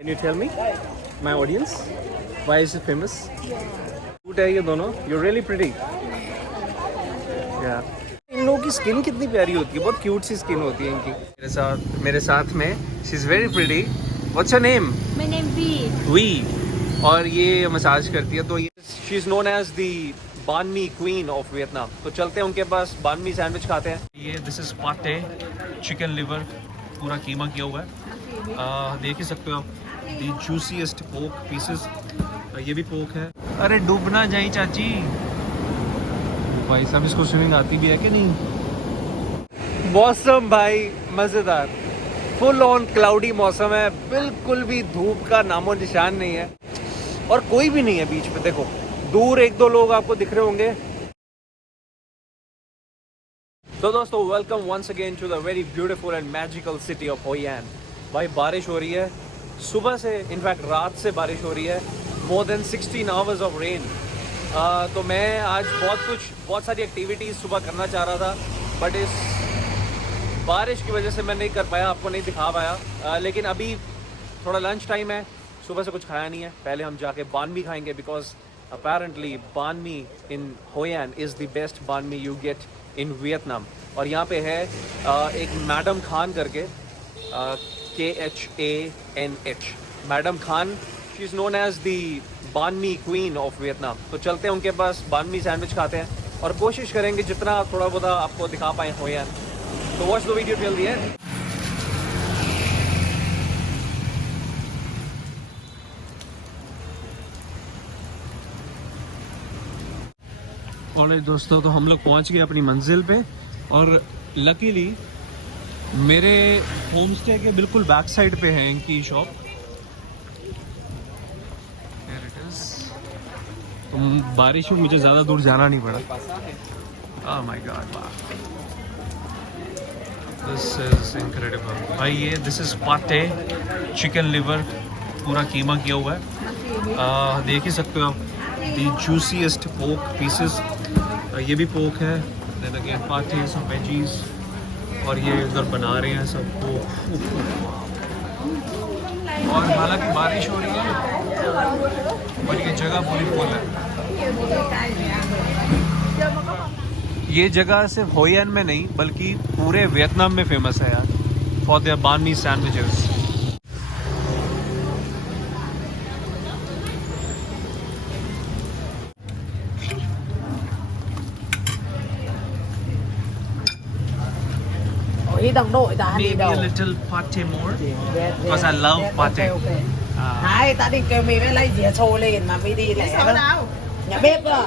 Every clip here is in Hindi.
Can you tell me, my audience, why is it famous? Cute है ये दोनों. You're really pretty. Yeah. इन लोगों की स्किन कितनी प्यारी होती है, बहुत क्यूट सी स्किन होती है इनकी. मेरे साथ में she is very pretty. What's your name? My name V. V. और ये मसाज करती है, तो ये she is known as the banh mi queen of Vietnam. तो चलते हैं उनके पास, बान मी सैंडविच खाते हैं. ये दिस इज पाटे चिकन लिवर, पूरा कीमा किया हुआ है. देख ही सकते हो आप, द जूसीएस्ट पोक पीसेस. ये भी पोक है. अरे डूबना जाए चाची. भाई साहब, इसको स्विमिंग आती भी है कि नहीं? मौसम भाई मज़ेदार, फुल ऑन क्लाउडी मौसम है. बिल्कुल भी धूप का नामो निशान नहीं है और कोई भी नहीं है बीच पे. देखो दूर एक दो लोग आपको दिख रहे होंगे. तो दोस्तों, welcome once again to the very beautiful and magical city of Hoi An. भाई बारिश हो रही है सुबह से, इनफैक्ट रात से बारिश हो रही है. More than 16 hours of rain. तो मैं आज बहुत सारी एक्टिविटीज़ सुबह करना चाह रहा था, बट इस बारिश की वजह से मैं नहीं कर पाया, आपको नहीं दिखा पाया. लेकिन अभी थोड़ा लंच टाइम है, सुबह से कुछ खाया नहीं है. पहले हम जाके बान मी खाएंगे, बिकॉज अपेरेंटली बान मी इन होई N is the best banh mi you get in Vietnam. और यहाँ पे है एक मैडम खान करके, KHANH, madam Khanh. She is known as the banh mi queen of Vietnam. तो चलते हैं उनके पास, बान मी सैंडविच खाते हैं और कोशिश करेंगे जितना थोड़ा बहुत आपको दिखा पाए होई एन. तो watch the video till the end. Alright दोस्तों, तो हम लोग पहुंच गए अपनी मंजिल पे. और लकीली मेरे होम स्टे के बिल्कुल बैक साइड पे है इनकी शॉप. तो बारिश में मुझे ज़्यादा दूर जाना नहीं पड़ा. Oh my God, this is incredible. भाई ये दिस इज पाटे चिकन लिवर, पूरा कीमा किया हुआ है. देख ही सकते हो आप, द जूसीएस्ट पोक पीसेस. ये भी पोक है. देन अगेन पाटे, सम वेजीज. और ये उधर बना रहे हैं सबको. और हालांकि बारिश हो रही है और ये जगह पूरी फुल है. ये जगह सिर्फ होई एन में नहीं बल्कि पूरे वियतनाम में फेमस है यार, फॉर देयर बान मी sandwiches. Ý đồng đội ta đi Maybe đâu? a little pate more because I love pate. Hai, ta đi kêu mì với lấy dĩa xô lên mà mới đi lẻ đó. Nhà bếp đó.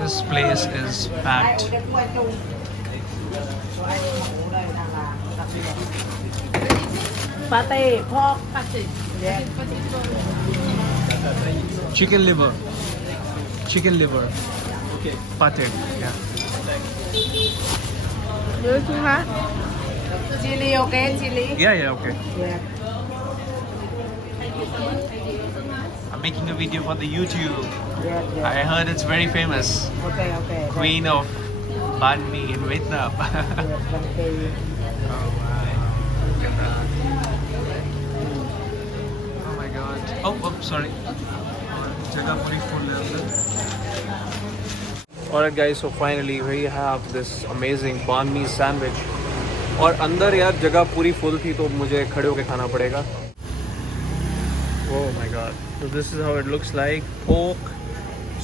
This place is packed. Pate, pork. Chicken liver. Chicken liver. Okay. Pate. Yeah. Chili, okay, chili. Yeah, okay. Yeah. I'm making a video for the YouTube. Yeah. I heard it's very famous. Okay. Queen of banh mi in Vietnam. Okay. Oh my. Look at that. Oh my god. Oh, sorry. Jagah puri full hai andar. Alright guys, so finally we have this amazing banh mi sandwich. और अंदर यार जगह पूरी फुल थी तो मुझे खड़े होके खाना पड़ेगा. Oh my god. So this is how it looks like. Pork,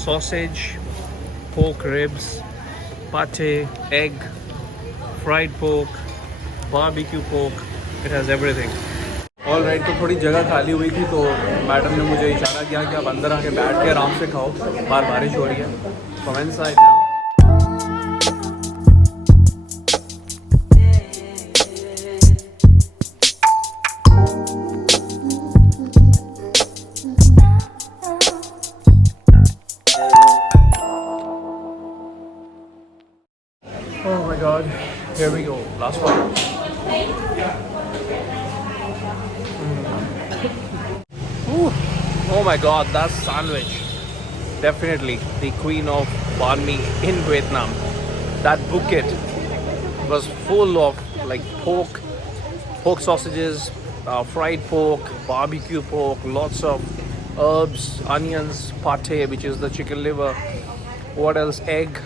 sausage, pork ribs, pate, egg, fried pork, barbecue pork. It has everything. Alright, तो थोड़ी जगह खाली हुई थी तो मैडम ने मुझे इशारा किया कि आप अंदर आके बैठ के आराम से खाओ, बाहर बारिश हो रही है. Come inside now. Oh my god, here we go, last one. Ooh. Oh my god, that sandwich. Definitely the queen of banh mi in Vietnam. That bucket was full of like pork pork sausages, fried pork, barbecue pork, lots of herbs, onions, pate, which is the chicken liver. What else? Egg.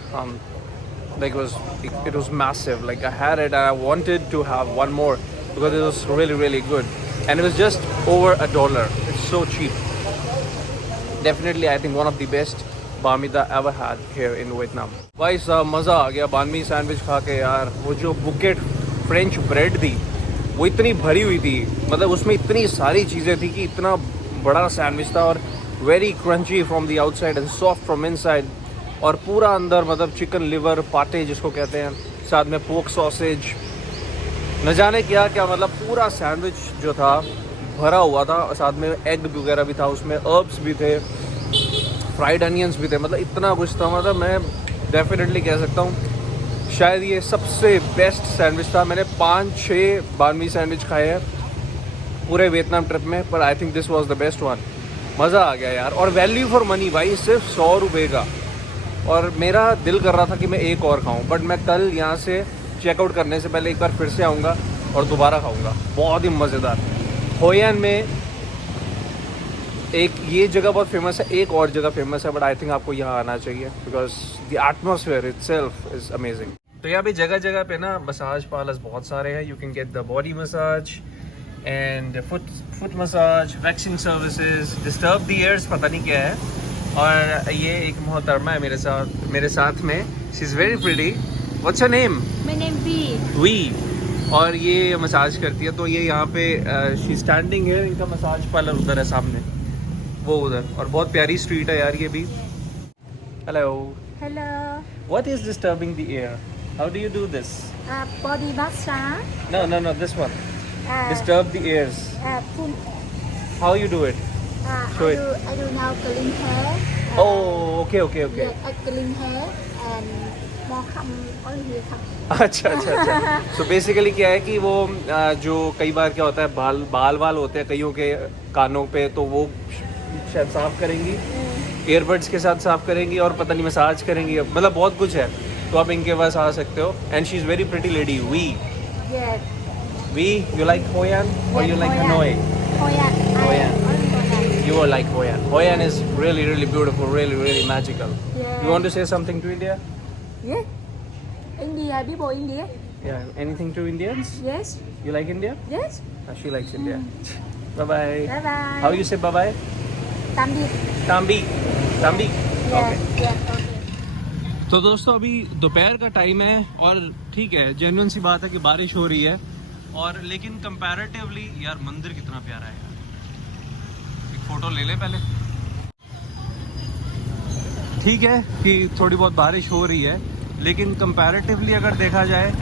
Like it was massive. Like I had it and I wanted to have one more because it was really really good, and it was just over $1. It's so cheap. Definitely, I think one of the best banh mi that I ever had here in Vietnam. भाई साहब मज़ा आ गया banh mi सैंडविच खा के यार. वो जो बुकेट फ्रेंच ब्रेड थी वो इतनी भरी हुई थी, मतलब उसमें इतनी सारी चीज़ें थी कि इतना बड़ा सैंडविच था, और very crunchy from the outside and soft from inside, और पूरा अंदर मतलब चिकन लिवर पाटे जिसको कहते हैं, साथ में पोर्क सॉसेज, न जाने क्या क्या, मतलब पूरा सैंडविच जो था भरा हुआ था, और साथ में एग वगैरह भी था, उसमें हर्ब्स भी थे, फ्राइड अनियंस भी थे, मतलब इतना कुछ था. मतलब मैं डेफिनेटली कह सकता हूँ शायद ये सबसे बेस्ट सैंडविच था. मैंने 5-6 banh mi सैंडविच खाए हैं पूरे वियतनाम ट्रिप में, पर I think this was the best one. मज़ा आ गया यार, और वैल्यू फॉर मनी भाई, सिर्फ 100 रुपये का. और मेरा दिल कर रहा था कि मैं एक और खाऊं, बट मैं कल यहाँ से चेकआउट करने से पहले एक बार फिर से आऊँगा और दोबारा खाऊँगा. बहुत ही मज़ेदार. होय एन में एक ये जगह बहुत फेमस है, एक और जगह फेमस है, बट आई थिंक आपको यहाँ आना चाहिए because the atmosphere itself is amazing. तो यहाँ पे जगह जगह पे ना मसाज पार्लर्स बहुत सारे हैं. You can get the body massage and foot massage, waxing services, disturb the years पता नहीं क्या है. और ये एक मोहतरमा है मेरे साथ में. She is very pretty. What's your name? My name V. और ये मसाज करती है. तो ये यहाँ पे शी स्टैंडिंग है. इनका मसाज पार्लर उधर है सामने, वो उधर. और बहुत प्यारी स्ट्रीट है यार ये भी. Hello. Hello. What is disturbing the ear? How do you do this? Body massage. No, this one. Uh, Disturb the ears. Full. How you do it? Show it. I do now clean hair. Oh, okay. Yeah, I clean hair and more come on here come. अच्छा. So basically क्या है कि वो जो कई बार क्या होता है, बाल होते हैं कईयों के कानों पे, तो वो शायद साफ करेंगी, ईयरबड्स के साथ साफ करेंगी, और पता नहीं मसाज करेंगी, मतलब बहुत कुछ है. तो आप इनके पास आ सकते हो. And she is very pretty lady. Yes. V you like Hoi An or you like Hanoi? Hoi An. Hoi An. Only Hoi An. You will like Hoi An. Hoi An is really really beautiful, really magical. Yeah. You want to say something to India? Yes. India, people India. Yeah. Anything to Indians? Yes. You like India? Yes. She likes India. Bye bye. Bye bye. How you say bye bye? Tạm biệt. Tambi. Yeah. Okay. Yeah. Okay. तो दोस्तों अभी दोपहर का टाइम है, और ठीक है, जेन्युइन सी बात है कि बारिश हो रही है, और लेकिन कंपैरेटिवली यार मंदिर कितना प्यारा है यार. एक फ़ोटो ले ले पहले. ठीक है कि थोड़ी बहुत बारिश हो रही है, लेकिन कंपैरेटिवली अगर देखा जाए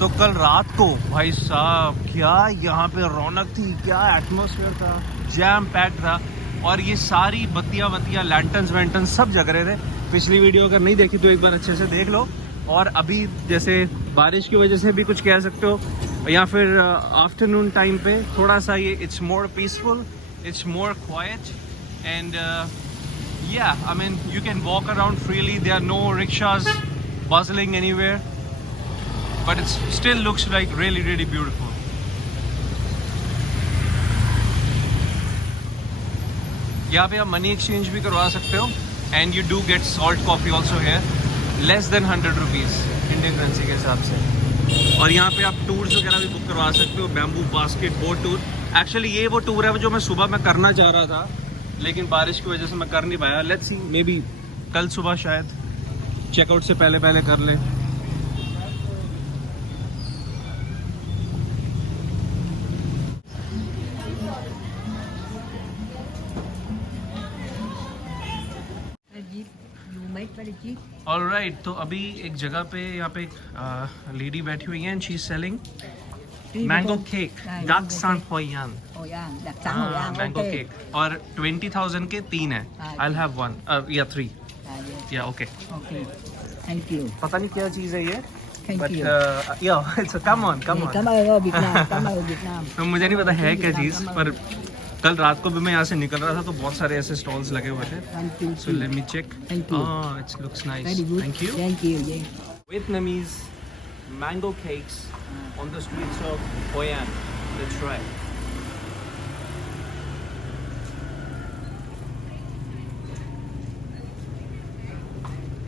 तो कल रात को भाई साहब क्या यहाँ पे रौनक थी, क्या एटमॉस्फेयर था, जैम पैक्ड था. और ये सारी बत्तियाँ लैंटर्न्स वैंटर्न्स सब जग रहे थे. पिछली वीडियो अगर नहीं देखी तो एक बार अच्छे से देख लो. और अभी जैसे बारिश की वजह से भी कुछ कह सकते हो, या फिर आफ्टरनून टाइम पे थोड़ा सा ये it's more peaceful, it's more quite, and yeah, I mean you can walk around freely. There are no rickshaws bustling anywhere, but it still looks like really beautiful. यहाँ पे आप मनी एक्सचेंज भी करवा सकते हो, and you do get salt coffee also है, less than 100 rupees Indian currency के हिसाब से. और यहाँ पे आप टूर्स वगैरह भी बुक करवा सकते हो. Bamboo basket boat tour. Actually ये वो टूर है जो मैं सुबह में करना चाह रहा था, लेकिन बारिश की वजह से मैं कर नहीं पाया. लेट्स सी, मे बी कल सुबह शायद चेकआउट से पहले कर लें. ऑलराइट, तो अभी एक जगह पे यहाँ पे एक लेडी बैठी हुई है, and she is selling mango cake, डार्क सान Hoi An. Hoi An, đặc sản Hoi An. Mango Okay. Cake. और 20,000 के 3 है. आई विल हैव 1 या 3. Yes. या ओके. Okay. Thank you. पता नहीं क्या चीज़ है ये, Thank बट you. या it's come on. Cảm ơn Việt Nam. Cảm ơn Việt Nam. तो मुझे नहीं पता है क्या चीज़, पर कल रात को भी मैं यहाँ से निकल रहा था तो बहुत सारे ऐसे स्टॉल्स लगे हुए थे. Thank you. So let me check. Thank you. It looks nice. Very good. Thank you. Thank you. Yeah. Vietnamese mango cakes on the streets of Hoi An. Let's try.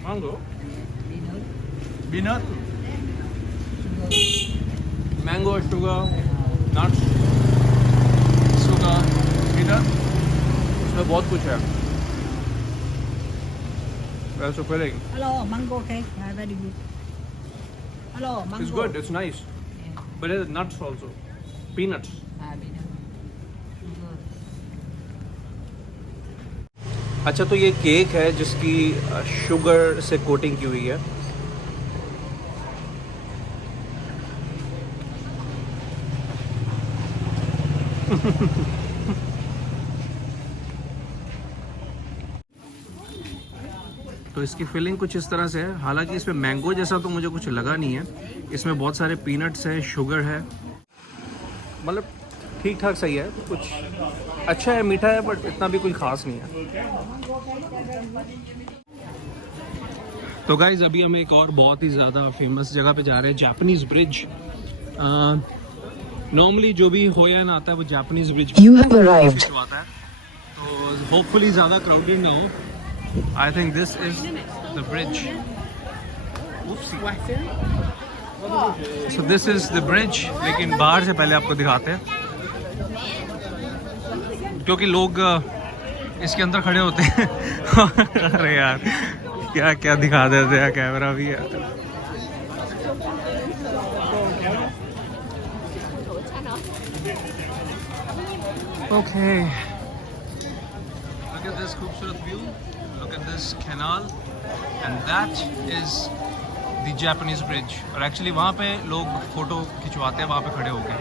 Mango. Peanut. Mango, sugar, nuts, sugar, peanut. इसमें बहुत कुछ है. That's so filling. Hello, mango cake. Very good. Hello, mango. It's good. It's nice. But it has nuts also. Peanuts. अच्छा, तो ये केक है जिसकी शुगर से कोटिंग की हुई है. तो इसकी फिलिंग कुछ इस तरह से है. हालांकि इसमें मैंगो जैसा तो मुझे कुछ लगा नहीं है. इसमें बहुत सारे पीनट्स हैं, शुगर है, मतलब ठीक ठाक सही है. कुछ अच्छा है, मीठा है, बट इतना भी कोई ख़ास नहीं है. तो गाइज अभी हम एक और बहुत ही ज़्यादा फेमस जगह पे जा रहे हैं, जापानीज़ ब्रिज. नॉर्मली जो भी होयान आता है वो जापानीज़ ब्रिज आता है. तो होपफुली ज़्यादा क्राउडेड ना हो. I think this is the bridge. So this is the bridge. लेकिन बाहर से पहले आपको दिखाते हैं, क्योंकि लोग इसके अंदर खड़े होते हैं. अरे यार, क्या क्या दिखा देते हैं, कैमरा भी है. ओके, look at this खूबसूरत view. Look at this canal, and that is the Japanese bridge. और एक्चुअली वहाँ पे लोग फोटो खिंचवाते हैं वहाँ पे खड़े होकर.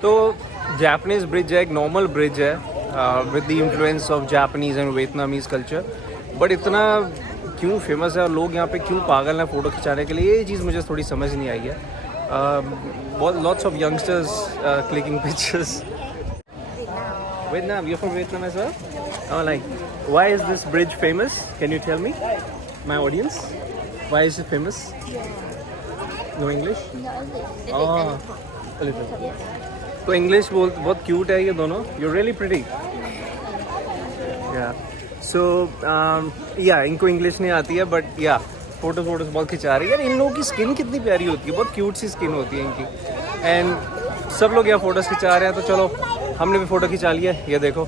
तो जापानीज़ ब्रिज है, एक नॉर्मल ब्रिज है with the influence of Japanese and Vietnamese culture. But इतना क्यों फेमस है और लोग यहाँ पे क्यों पागल हैं फ़ोटो खिंचाने के लिए, ये चीज़ मुझे थोड़ी समझ नहीं आई है. बहुत lots of youngsters clicking pictures. Vietnam, you're from Vietnam as well? Oh, like, why is this bridge famous? Can you tell me, my audience? Why is it famous? No English? No English. Oh, a little. तो इंग्लिश बहुत क्यूट है ये दोनों. You're really pretty. Yeah. So, इनको इंग्लिश नहीं आती है, बट फोटोज बहुत खिंचा रही है. इन लोगों की स्किन कितनी प्यारी होती है, बहुत क्यूट सी स्किन होती है इनकी. एंड सब लोग यहाँ फोटोज खिंचा रहे हैं, तो चलो हमने भी फ़ोटो खिंचा लिया. ये देखो,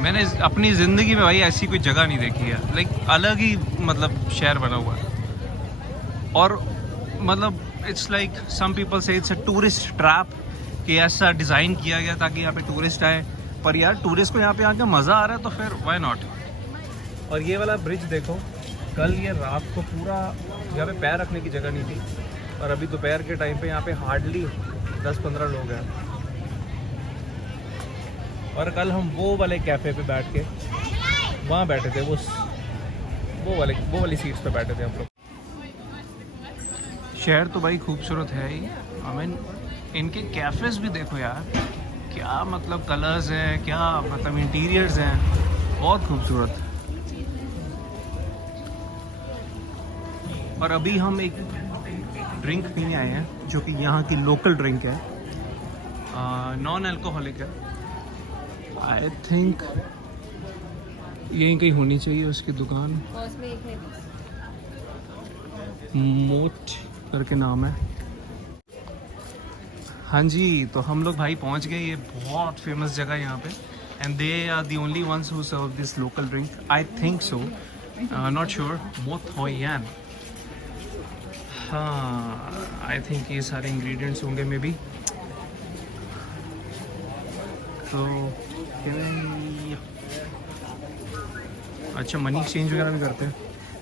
मैंने अपनी ज़िंदगी में भाई ऐसी कोई जगह नहीं देखी है. लाइक अलग ही मतलब शहर बना हुआ है. और मतलब इट्स लाइक सम पीपल से इट्स अ टूरिस्ट ट्रैप, कि ऐसा डिज़ाइन किया गया ताकि यहाँ पे टूरिस्ट आए. पर यार टूरिस्ट को यहाँ पे आके मज़ा आ रहा है, तो फिर व्हाई नॉट. और ये वाला ब्रिज देखो, कल ये रात को पूरा यहाँ पे पैर रखने की जगह नहीं थी, और अभी दोपहर के टाइम पे यहाँ पे हार्डली 10-15 लोग हैं. और कल हम वो वाले कैफ़े पे बैठ के वहाँ बैठे थे, वो वाली सीट्स पे बैठे थे हम लोग. शहर तो भाई खूबसूरत है ही. आई मीन इनके कैफ़ेज़ भी देखो यार, क्या मतलब कलर्स हैं, क्या मतलब इंटीरियर्स हैं, बहुत खूबसूरत. और अभी हम एक ड्रिंक पीने आए हैं जो कि यहाँ की लोकल ड्रिंक है, नॉन अल्कोहलिक है. आई थिंक यहीं कहीं होनी चाहिए उसकी दुकान. मोट करके नाम है. हाँ जी, तो हम लोग भाई पहुँच गए. ये बहुत फेमस जगह है यहाँ पे, and they are the only ones who serve this local drink. I think so, not sure. Mot Hoi An. हाँ, आई थिंक ये सारे इंग्रेडिएंट्स होंगे मे बी. तो अच्छा मनी एक्सचेंज वगैरह भी करते हैं।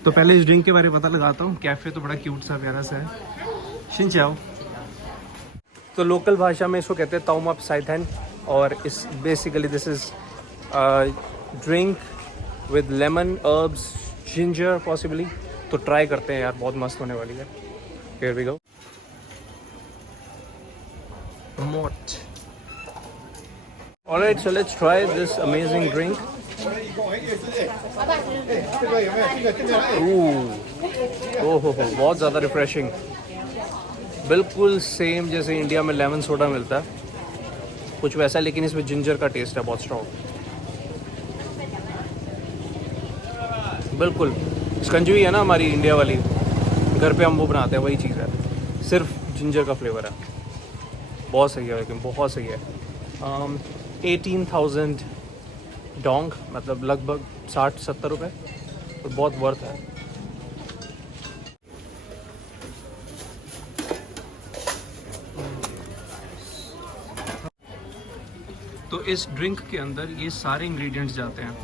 तो पहले इस ड्रिंक के बारे में पता लगाता हूँ। कैफ़े तो बड़ा क्यूट सा प्यारा सा है। शिनचाओ। तो लोकल भाषा में इसको कहते हैं ताउमअप साइथन, और इस basically this is drink with lemon, herbs, ginger possibly. तो ट्राई करते हैं यार, बहुत मस्त होने वाली है। Here we go. Mort. Alright, so let's try this amazing drink. ओह बहुत ज़्यादा रिफ्रेशिंग, बिल्कुल सेम जैसे इंडिया में लेमन सोडा मिलता है, कुछ वैसा, लेकिन इसमें जिंजर का टेस्ट है बहुत स्ट्रॉन्ग। बिल्कुल स्कंजवी है ना हमारी इंडिया वाली, घर पे हम वो बनाते हैं, वही चीज़ है, सिर्फ जिंजर का फ्लेवर है। बहुत सही है, लेकिन बहुत सही है। 18,000 डोंग, मतलब लगभग 60-70 रुपये, तो बहुत वर्थ है। तो इस ड्रिंक के अंदर ये सारे इंग्रेडिएंट्स जाते हैं।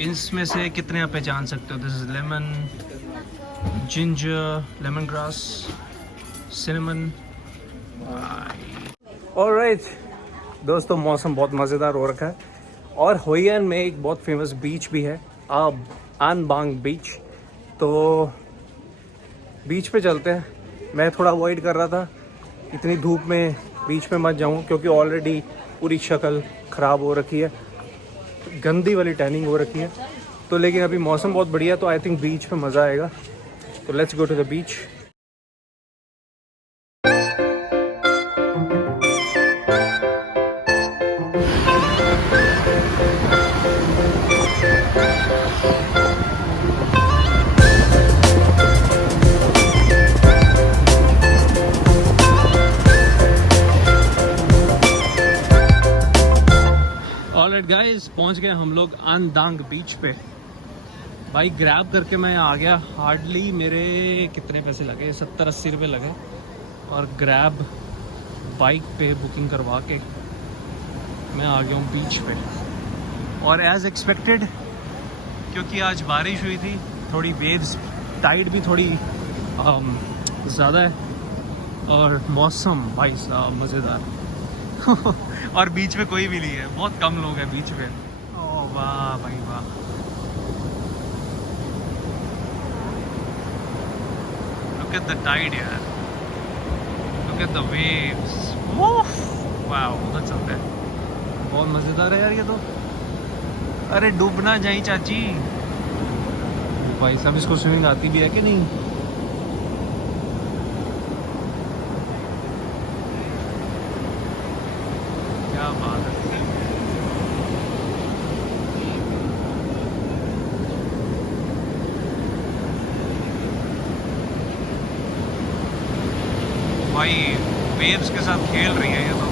इसमें से कितने आप पहचान सकते हो? This is lemon, ginger, lemon grass, cinnamon. Alright दोस्तों, मौसम बहुत मज़ेदार हो रखा है, और होयन में एक बहुत फेमस बीच भी है, आन बांग बीच। तो बीच पे चलते हैं। मैं थोड़ा अवॉइड कर रहा था, इतनी धूप में बीच पे मत जाऊं, क्योंकि ऑलरेडी पूरी शक्ल ख़राब हो रखी है, गंदी वाली टैनिंग हो रखी है। तो लेकिन अभी मौसम बहुत बढ़िया है, तो आई थिंक बीच पे मज़ा आएगा। तो let's go to the beach. Alright guys, पहुंच गए हम लोग आनदांग बीच पे। भाई ग्रैब करके मैं आ गया, हार्डली मेरे कितने पैसे लगे, 70-80 रुपये लगे, और ग्रैब बाइक पे बुकिंग करवा के मैं आ गया हूँ बीच पे। और एज एक्सपेक्टेड, क्योंकि आज बारिश हुई थी, थोड़ी वेव्स, टाइड भी थोड़ी ज़्यादा है, और मौसम भाई साहब मज़ेदार। और बीच में कोई भी नहीं है, बहुत कम लोग हैं बीच में। ओह वाह भाई वाह, लुक एट द टाइड यार, लुक एट द वेव्स। वाह उधर चलते हैं, बहुत मज़ेदार है यार ये तो। अरे डूब ना जाई चाची। भाई साहब, इसको स्विमिंग आती भी है कि नहीं? क्या बात है। भाई वेव्स के साथ खेल रही है ये तो।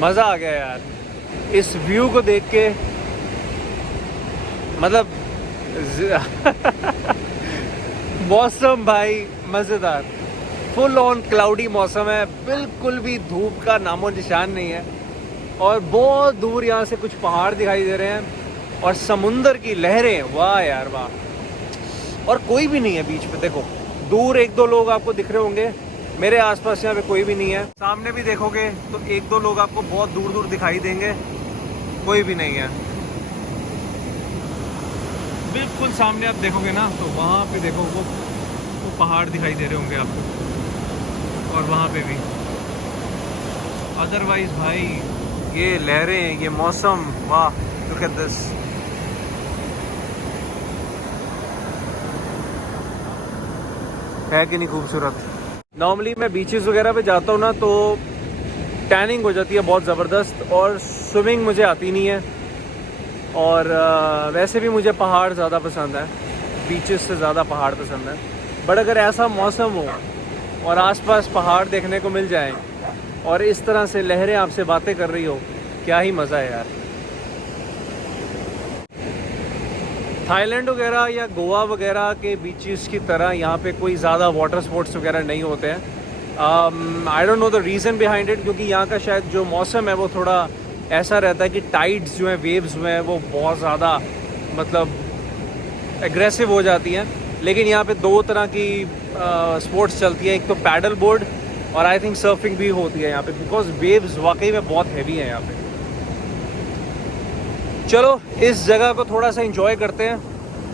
मज़ा आ गया यार इस व्यू को देख के, मतलब मौसम भाई मज़ेदार, फुल ऑन क्लाउडी मौसम है, बिल्कुल भी धूप का नामो निशान नहीं है, और बहुत दूर यहाँ से कुछ पहाड़ दिखाई दे रहे हैं, और समुंदर की लहरें, वाह यार वाह। और कोई भी नहीं है बीच पे, देखो दूर 1-2 लोग आपको दिख रहे होंगे, मेरे आसपास यहाँ पे कोई भी नहीं है। सामने भी देखोगे तो 1-2 लोग आपको बहुत दूर दूर दिखाई देंगे, कोई भी नहीं है। बिल्कुल सामने आप देखोगे ना, तो वहाँ पे देखो वो पहाड़ दिखाई दे रहे होंगे आपको, और वहाँ पे भी। अदरवाइज भाई ये लहरें, ये मौसम, वाह लुक एट दिस। है कि नहीं खूबसूरत? नॉर्मली मैं बीचेस वगैरह पे जाता हूँ ना, तो टैनिंग हो जाती है बहुत ज़बरदस्त, और स्विमिंग मुझे आती नहीं है, और वैसे भी मुझे पहाड़ ज़्यादा पसंद है। बीचेस से ज़्यादा पहाड़ पसंद है। बट अगर ऐसा मौसम हो और आसपास पहाड़ देखने को मिल जाए और इस तरह से लहरें आपसे बातें कर रही हो, क्या ही मज़ा है यार। थाईलैंड वगैरह या गोवा वगैरह के बीचेस की तरह यहाँ पे कोई ज़्यादा वाटर स्पोर्ट्स वगैरह नहीं होते हैं। I don't know the reason behind it, क्योंकि यहाँ का शायद जो मौसम है वो थोड़ा ऐसा रहता है कि टाइड्स जो हैं, वेव्स जो हैं, वो बहुत ज़्यादा मतलब एग्रेसिव हो जाती हैं। लेकिन यहाँ पे दो तरह की स्पोर्ट्स चलती है, एक तो पैडल बोर्ड और आई थिंक सर्फिंग भी होती है यहाँ पे, बिकॉज वेव्स वाकई में बहुत हैवी हैं यहाँ पे। चलो इस जगह को थोड़ा सा इंजॉय करते हैं,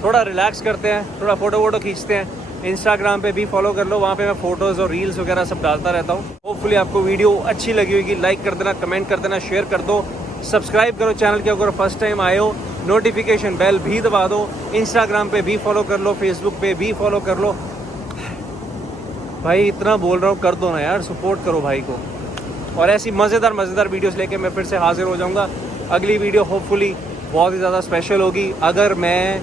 थोड़ा रिलैक्स करते हैं, थोड़ा फ़ोटो वोटो खींचते हैं। इंस्टाग्राम पे भी फॉलो कर लो, वहाँ पे मैं फ़ोटोज़ और रील्स वगैरह सब डालता रहता हूँ। होपफुली आपको वीडियो अच्छी लगी होगी। लाइक कर देना, कमेंट कर देना, शेयर कर दो, सब्सक्राइब करो चैनल के अगर फर्स्ट टाइम आए हो, नोटिफिकेशन बेल भी दबा दो। इंस्टाग्राम पे भी फॉलो कर लो, फेसबुक पे भी फॉलो कर लो। भाई इतना बोल रहा हूँ, कर दो ना यार, सपोर्ट करो भाई को। और ऐसी मज़ेदार वीडियोस लेके मैं फिर से हाजिर हो जाऊँगा। अगली वीडियो होपफुली बहुत ही ज़्यादा स्पेशल होगी, अगर मैं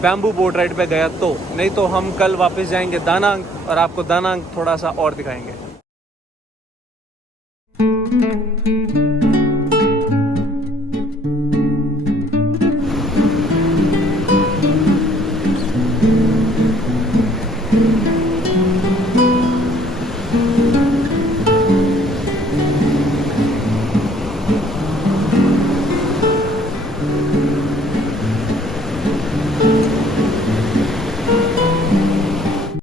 बैम्बू बोट राइड पे गया तो। नहीं तो हम कल वापस जाएंगे दानांग और आपको दानांग थोड़ा सा और दिखाएंगे।